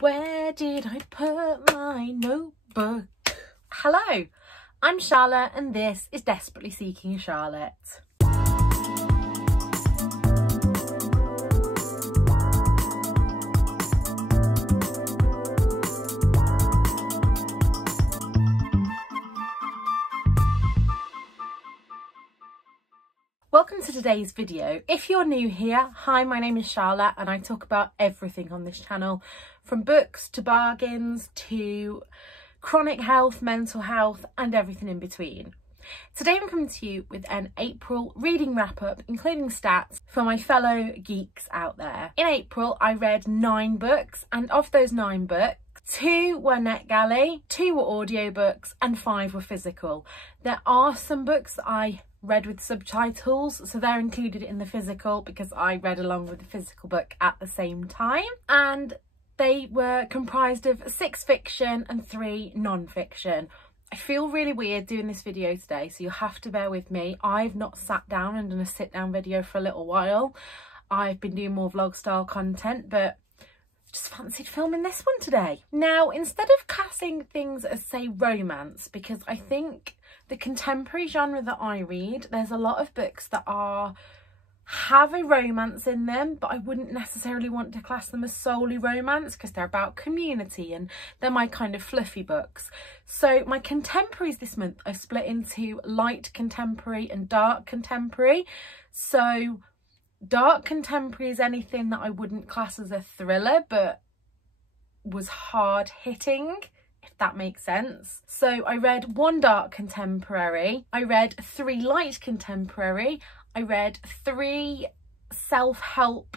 Where did I put my notebook? Hello, I'm Charlotte and this is Desperately Seeking Charlotte. Welcome to today's video. If you're new here, hi, my name is Charlotte and I talk about everything on this channel, from books to bargains to chronic health, mental health and everything in between. Today I'm coming to you with an April reading wrap up, including stats for my fellow geeks out there. In April I read 9 books, and of those 9 books, 2 were NetGalley, 2 were audiobooks and 5 were physical. There are some books that I read with subtitles, so they're included in the physical because I read along with the physical book at the same time, and they were comprised of 6 fiction and 3 non-fiction. I feel really weird doing this video today, so you'll have to bear with me. I've not sat down and done a sit down video for a little while. I've been doing more vlog style content, but just fancied filming this one today. Now, instead of classing things as, say, romance, because I think the contemporary genre that I read, there's a lot of books that have a romance in them, but I wouldn't necessarily want to class them as solely romance because they're about community and they're my kind of fluffy books. So my contemporaries this month I've split into light contemporary and dark contemporary. So dark contemporary is anything that I wouldn't class as a thriller but was hard hitting, if that makes sense. So I read 1 dark contemporary, I read 3 light contemporary, I read 3 self-help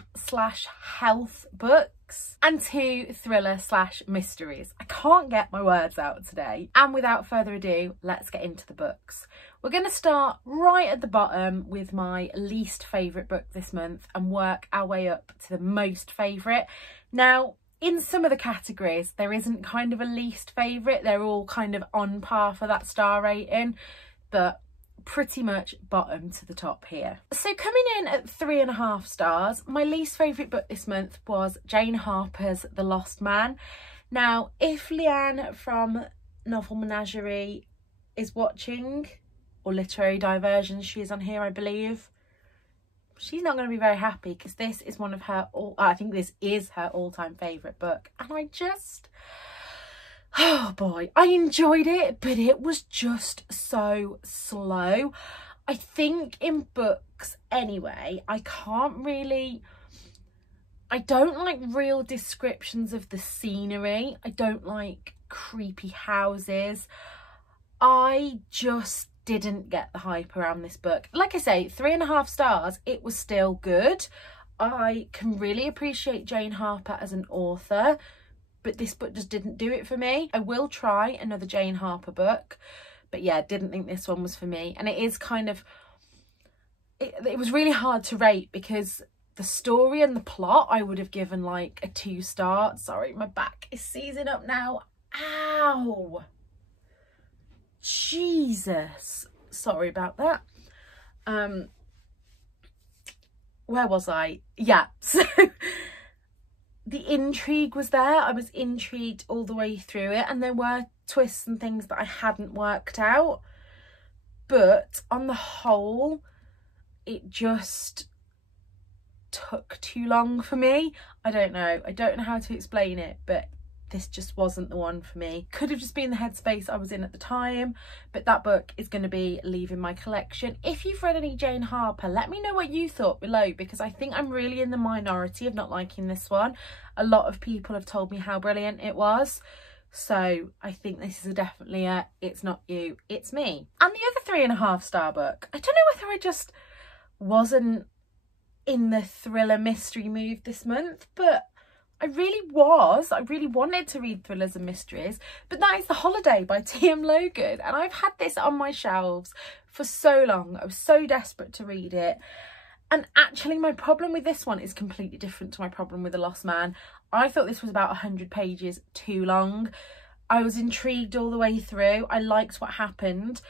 / health books and 2 thriller / mysteries. I can't get my words out today. And without further ado, let's get into the books. We're going to start right at the bottom with my least favourite book this month and work our way up to the most favourite. Now, in some of the categories, there isn't kind of a least favourite. They're all kind of on par for that star rating, but pretty much bottom to the top here. So coming in at 3.5 stars, my least favourite book this month was Jane Harper's The Lost Man. Now, if Leanne from Novel Menagerie is watching, or Literary Diversion, she is on here, I believe, she's not going to be very happy because this is one of her, I think this is her all-time favourite book. And I just, oh boy, I enjoyed it, but it was just so slow. I think in books anyway, I don't like real descriptions of the scenery. I don't like creepy houses. I just didn't get the hype around this book. Like I say, 3.5 stars, it was still good. I can really appreciate Jane Harper as an author, but this book just didn't do it for me. I will try another Jane Harper book, but yeah, didn't think this one was for me. And it is kind of, it was really hard to rate because the story and the plot I would have given like a 2 star. Sorry, my back is seizing up now. Ow! Jesus, sorry about that. Where was I? Yeah, so the intrigue was there. I was intrigued all the way through it, and there were twists and things that I hadn't worked out, but on the whole it just took too long for me. I don't know how to explain it, but this just wasn't the one for me. Could have just been the headspace I was in at the time, but that book is going to be leaving my collection. If you've read any Jane Harper, let me know what you thought below, because I think I'm really in the minority of not liking this one. A lot of people have told me how brilliant it was, so I think this is definitely a it's not you, it's me. And the other 3.5 star book, I don't know whether I just wasn't in the thriller mystery mood this month, but I really wanted to read thrillers and mysteries, but that is The Holiday by T.M. Logan, and I've had this on my shelves for so long. I was so desperate to read it. And actually my problem with this one is completely different to my problem with The Lost Man. I thought this was about 100 pages too long. I was intrigued all the way through. I liked what happened.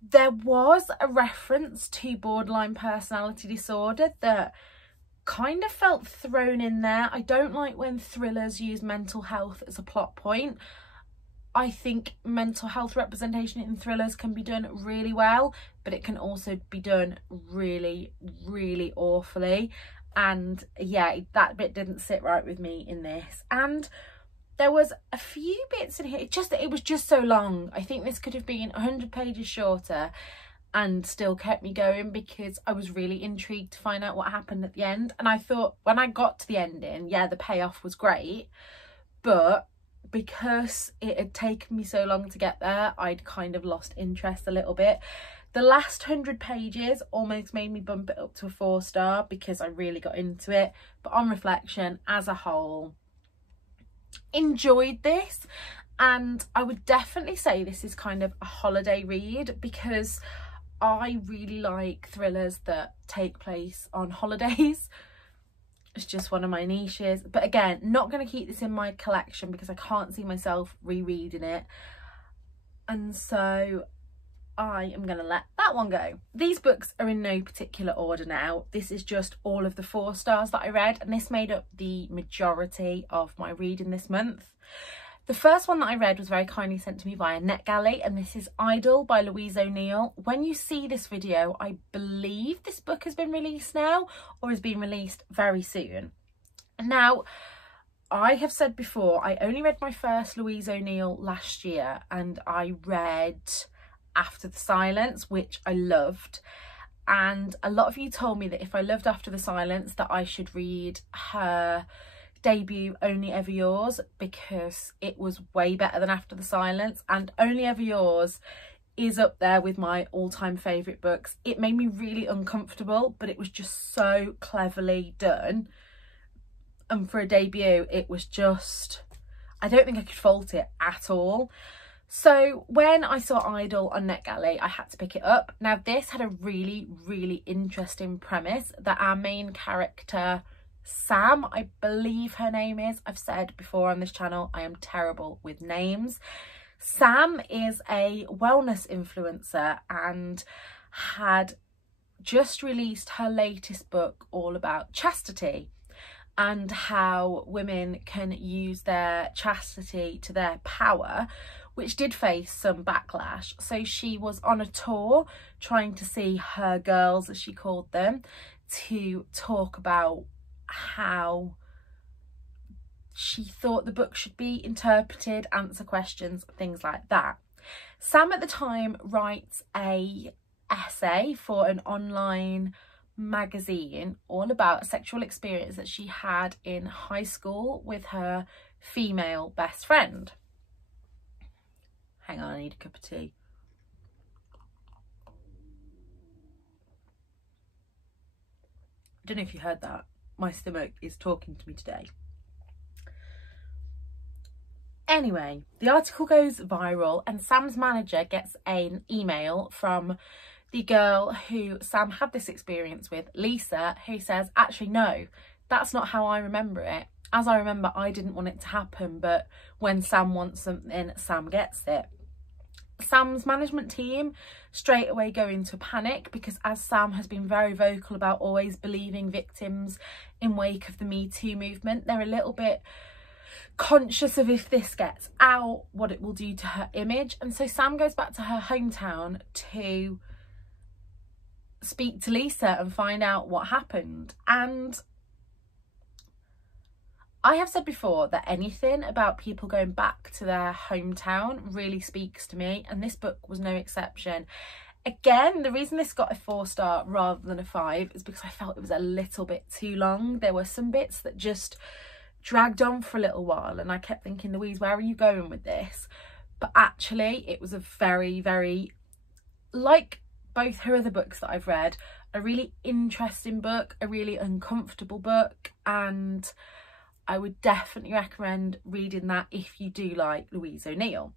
There was a reference to borderline personality disorder that kind of felt thrown in there. I don't like when thrillers use mental health as a plot point. I think mental health representation in thrillers can be done really well, but it can also be done really, really awfully. And yeah, that bit didn't sit right with me in this. And there was a few bits in here, it was just so long. I think this could have been 100 pages shorter and still kept me going, because I was really intrigued to find out what happened at the end. And I thought when I got to the ending, yeah, the payoff was great, but because it had taken me so long to get there, I'd kind of lost interest a little bit. The last 100 pages almost made me bump it up to a 4-star because I really got into it. But on reflection, as a whole, enjoyed this. And I would definitely say this is kind of a holiday read, because I really like thrillers that take place on holidays. It's just one of my niches. But again, not going to keep this in my collection because I can't see myself rereading it. And so I am going to let that one go. These books are in no particular order now. This is just all of the 4 stars that I read, and this made up the majority of my reading this month. The first one that I read was very kindly sent to me via NetGalley, and this is Idle by Louise O'Neill. When you see this video, I believe this book has been released now, or is being released very soon. Now, I have said before, I only read my first Louise O'Neill last year, and I read After the Silence, which I loved. And a lot of you told me that if I loved After the Silence, that I should read her debut Only Ever Yours, because it was way better than After the Silence. And Only Ever Yours is up there with my all-time favourite books. It made me really uncomfortable, but it was just so cleverly done. And for a debut, it was just, I don't think I could fault it at all. So when I saw Idle on NetGalley, I had to pick it up. Now, this had a really, really interesting premise that our main character, Sam, I believe her name is, I've said before on this channel, I am terrible with names. Sam is a wellness influencer and had just released her latest book all about chastity and how women can use their chastity to their power, which did face some backlash. So she was on a tour trying to see her girls, as she called them, to talk about how she thought the book should be interpreted, answer questions, things like that. Sam at the time writes a essay for an online magazine all about a sexual experience that she had in high school with her female best friend. Hang on, I need a cup of tea. I don't know if you heard that. My stomach is talking to me today. Anyway, the article goes viral and Sam's manager gets an email from the girl who Sam had this experience with, Lisa, who says, actually, no, that's not how I remember it. As I remember, I didn't want it to happen, but when Sam wants something, Sam gets it. Sam's management team straight away go into a panic because, as Sam has been very vocal about always believing victims in wake of the Me Too movement, they're a little bit conscious of, if this gets out, what it will do to her image. And so Sam goes back to her hometown to speak to Lisa and find out what happened. And I have said before that anything about people going back to their hometown really speaks to me, and this book was no exception. Again, the reason this got a 4-star rather than a 5 is because I felt it was a little bit too long. There were some bits that just dragged on for a little while, and I kept thinking, Louise, where are you going with this? But actually, it was a very, very, like both her other books that I've read, a really interesting book, a really uncomfortable book, and I would definitely recommend reading that if you do like Louise O'Neill.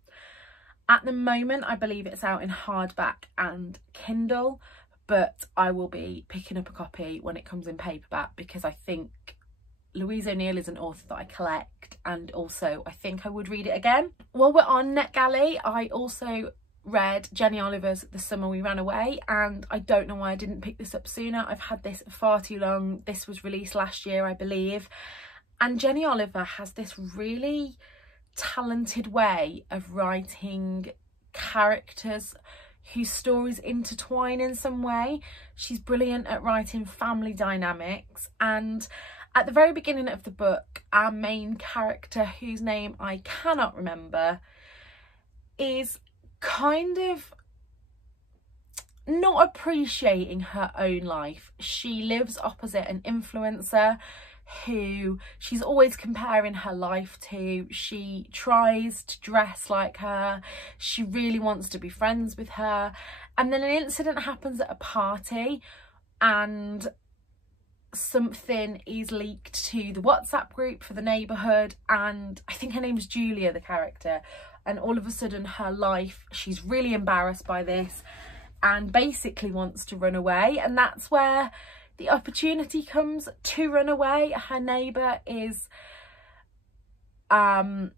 At the moment, I believe it's out in hardback and Kindle, but I will be picking up a copy when it comes in paperback because I think Louise O'Neill is an author that I collect, and also I think I would read it again. While we're on NetGalley, I also read Jenny Oliver's The Summer We Ran Away, and I don't know why I didn't pick this up sooner. I've had this far too long. This was released last year, I believe. And Jenny Oliver has this really talented way of writing characters whose stories intertwine in some way. She's brilliant at writing family dynamics, and at the very beginning of the book, our main character, whose name I cannot remember, is kind of not appreciating her own life. She lives opposite an influencer who she's always comparing her life to. She tries to dress like her. She really wants to be friends with her. And then an incident happens at a party and something is leaked to the WhatsApp group for the neighbourhood, and I think her name is Julia, the character, and all of a sudden her life, she's really embarrassed by this and basically wants to run away. And that's where the opportunity comes to run away. Her neighbour is going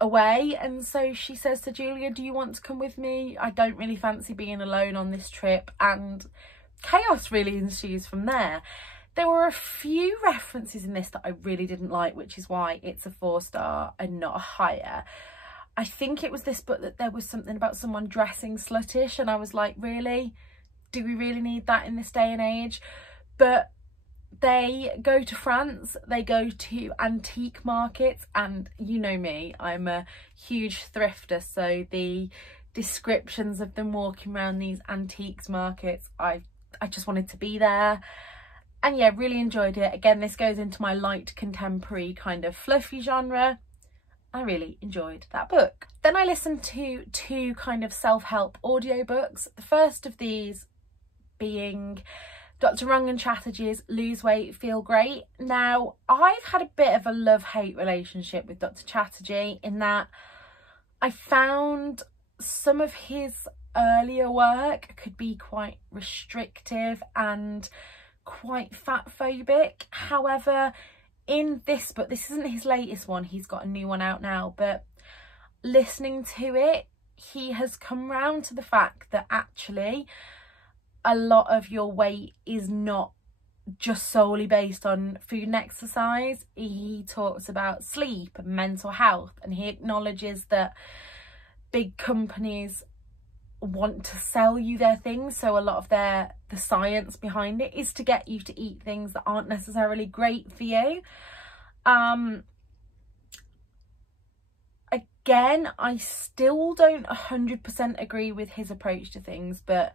away, and so she says to Julia, do you want to come with me? I don't really fancy being alone on this trip. And chaos really ensues from there. There were a few references in this that I really didn't like, which is why it's a 4-star and not a higher. I think it was this book that there was something about someone dressing sluttish, and I was like, really? Do we really need that in this day and age? But they go to France, they go to antique markets, and you know me, I'm a huge thrifter, so the descriptions of them walking around these antiques markets, I just wanted to be there. And yeah, really enjoyed it. Again, this goes into my light contemporary kind of fluffy genre. I really enjoyed that book. Then I listened to 2 kind of self-help audiobooks. The first of these being Dr. Rangan Chatterjee's Lose Weight, Feel Great. Now, I've had a bit of a love-hate relationship with Dr. Chatterjee in that I found some of his earlier work could be quite restrictive and quite fat phobic. However, in this book, this isn't his latest one, he's got a new one out now, but listening to it, he has come round to the fact that actually a lot of your weight is not just solely based on food and exercise. He talks about sleep and mental health, and he acknowledges that big companies want to sell you their things, so a lot of the science behind it is to get you to eat things that aren't necessarily great for you. Again, I still don't 100% agree with his approach to things, but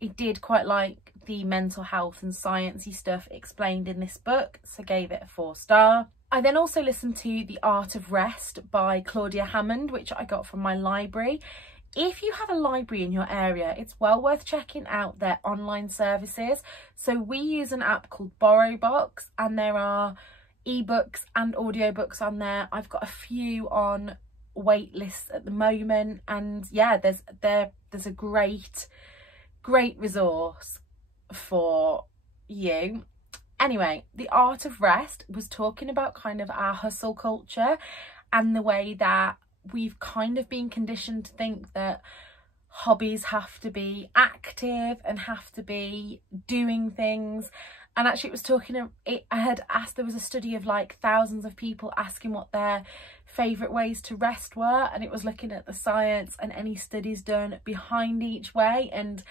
I did quite like the mental health and sciencey stuff explained in this book, so gave it a 4-star. I then also listened to The Art of Rest by Claudia Hammond, which I got from my library. If you have a library in your area, it's well worth checking out their online services. So we use an app called BorrowBox, and there are ebooks and audiobooks on there. I've got a few on wait lists at the moment, and yeah, there's a great resource for you. Anyway, The Art of Rest was talking about kind of our hustle culture and the way that we've kind of been conditioned to think that hobbies have to be active and have to be doing things. And actually it was talking, I had asked, there was a study of like thousands of people asking what their favourite ways to rest were, and it was looking at the science and any studies done behind each way and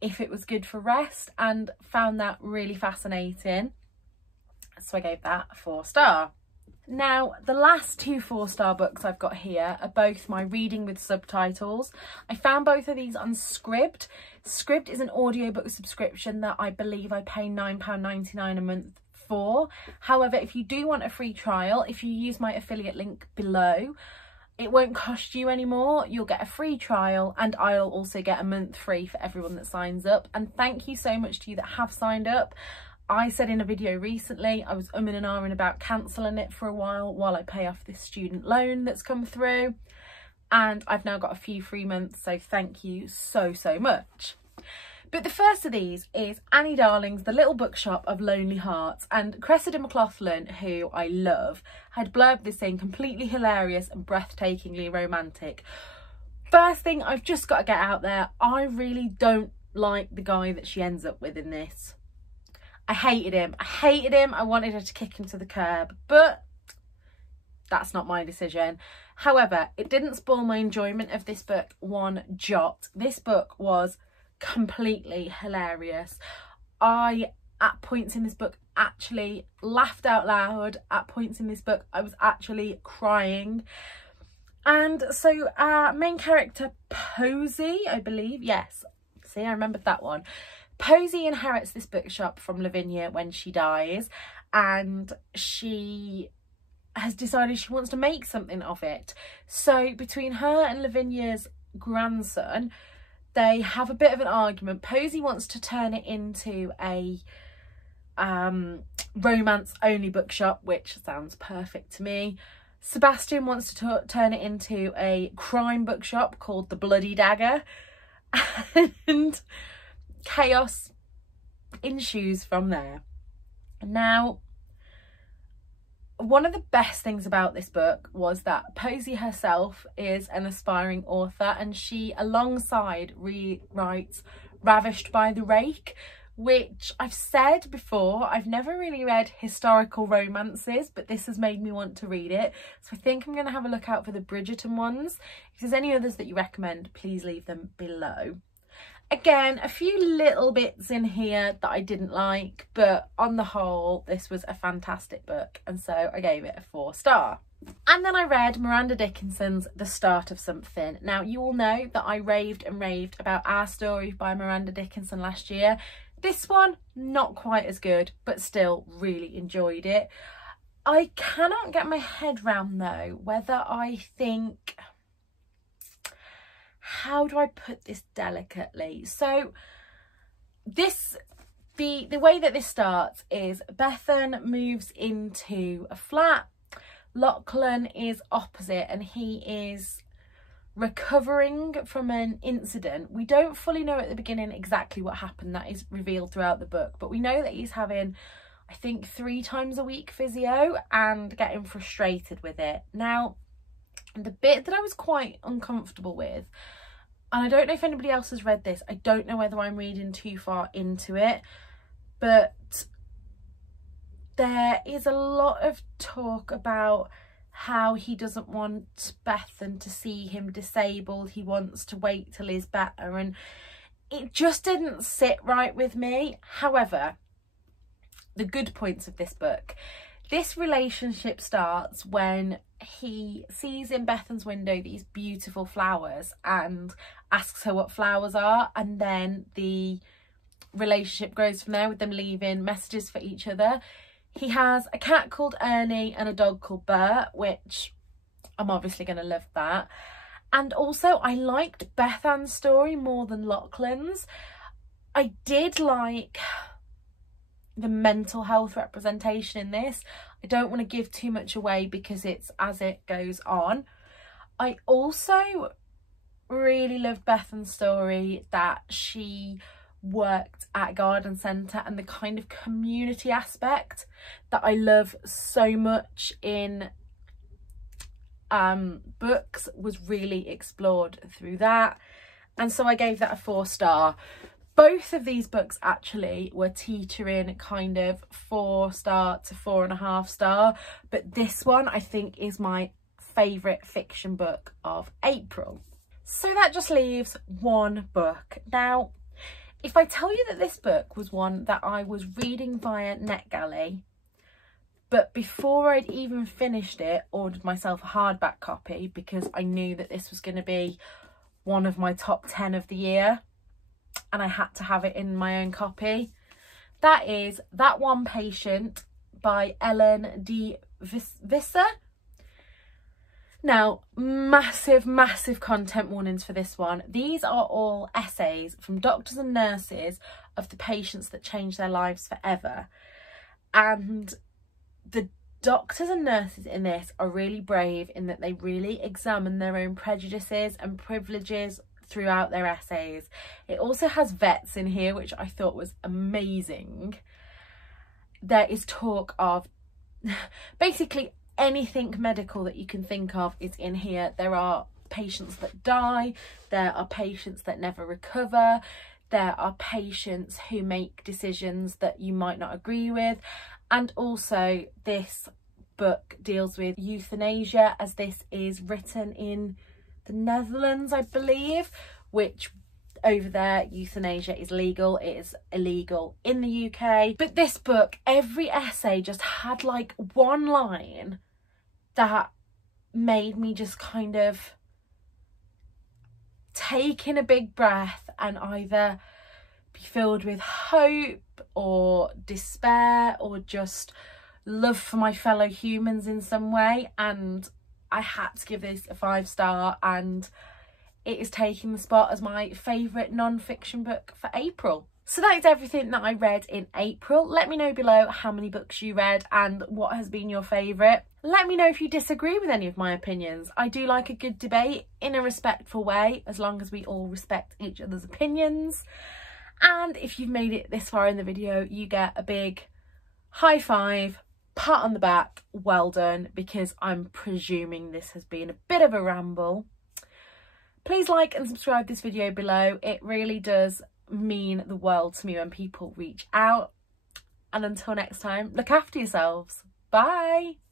if it was good for rest, and found that really fascinating. So I gave that a 4-star. Now, the last 2 4-star books I've got here are both my reading with subtitles. I found both of these on Scribd. Scribd is an audiobook subscription that I believe I pay £9.99 a month for. However, if you do want a free trial, if you use my affiliate link below, it won't cost you anymore. You'll get a free trial, and I'll also get a month free for everyone that signs up. And thank you so much to you that have signed up. I said in a video recently, I was umming and ahhing about cancelling it for a while I pay off this student loan that's come through, and I've now got a few free months, so thank you so much. But the first of these is Annie Darling's The Little Bookshop of Lonely Hearts, and Cressida McLaughlin, who I love, had blurbed this saying completely hilarious and breathtakingly romantic. First thing I've just got to get out there, I really don't like the guy that she ends up with in this. I hated him. I wanted her to kick him to the curb, but that's not my decision. However, it didn't spoil my enjoyment of this book one jot. This book was completely hilarious. I, at points in this book, actually laughed out loud. At points in this book, I was actually crying. And so our main character, Posy, I believe, yes, see, I remembered that one. Posy inherits this bookshop from Lavinia when she dies, and she has decided she wants to make something of it. So between her and Lavinia's grandson, they have a bit of an argument. Posy wants to turn it into a romance only bookshop, which sounds perfect to me. Sebastian wants to turn it into a crime bookshop called the Bloody Dagger, and chaos ensues from there. Now, one of the best things about this book was that Posy herself is an aspiring author, and she alongside rewrites Ravished by the Rake, which I've said before, I've never really read historical romances, but this has made me want to read it. So I think I'm going to have a look out for the Bridgerton ones. If there's any others that you recommend, please leave them below. Again, a few little bits in here that I didn't like, but on the whole, this was a fantastic book, and so I gave it a 4-star. And then I read Miranda Dickinson's The Start of Something. Now, you all know that I raved and raved about Our Story by Miranda Dickinson last year. This one, not quite as good, but still really enjoyed it. I cannot get my head round, though, whether I think... How do I put this delicately? So this, the way that this starts is Bethan moves into a flat. Lachlan is opposite, and he is recovering from an incident. We don't fully know at the beginning exactly what happened. That is revealed throughout the book, but we know that he's having, I think, 3 times a week physio and getting frustrated with it. Now, the bit that I was quite uncomfortable with, and I don't know if anybody else has read this, I don't know whether I'm reading too far into it, but there is a lot of talk about how he doesn't want Bethan to see him disabled. He wants to wait till he's better, and it just didn't sit right with me. However, the good points of this book, this relationship starts when he sees in Bethan's window these beautiful flowers and asks her what flowers are, and then the relationship grows from there with them leaving messages for each other. He has a cat called Ernie and a dog called Bert, which I'm obviously going to love that. And also I liked Bethan's story more than Lachlan's. I did like the mental health representation in this. I don't want to give too much away because it's as it goes on. I also really loved Bethan's story that she worked at garden centre, and the kind of community aspect that I love so much in books was really explored through that, and so I gave that a 4-star. Both of these books actually were teetering kind of 4-star to 4.5-star, but this one I think is my favourite fiction book of April. So that just leaves one book. Now, if I tell you that this book was one that I was reading via NetGalley, but before I'd even finished it, ordered myself a hardback copy because I knew that this was going to be one of my top 10 of the year, and I had to have it in my own copy. That is That One Patient by Ellen D. Visser. Now, massive content warnings for this one. These are all essays from doctors and nurses of the patients that changed their lives forever. And the doctors and nurses in this are really brave in that they really examine their own prejudices and privileges throughout their essays. It also has vets in here, which I thought was amazing. There is talk of basically anything medical that you can think of is in here. There are patients that die, there are patients that never recover, there are patients who make decisions that you might not agree with, and also this book deals with euthanasia, as this is written in the Netherlands, I believe, which over there euthanasia is legal. It is illegal in the UK. But this book, every essay just had like one line that made me just kind of take in a big breath and either be filled with hope or despair or just love for my fellow humans in some way. And I had to give this a 5-star, and it is taking the spot as my favourite non-fiction book for April. So that is everything that I read in April. Let me know below how many books you read and what has been your favourite. Let me know if you disagree with any of my opinions. I do like a good debate in a respectful way, as long as we all respect each other's opinions. And if you've made it this far in the video, you get a big high five, pat on the back, well done, because I'm presuming this has been a bit of a ramble. Please like and subscribe this video below. It really does mean the world to me when people reach out. And until next time, look after yourselves. Bye.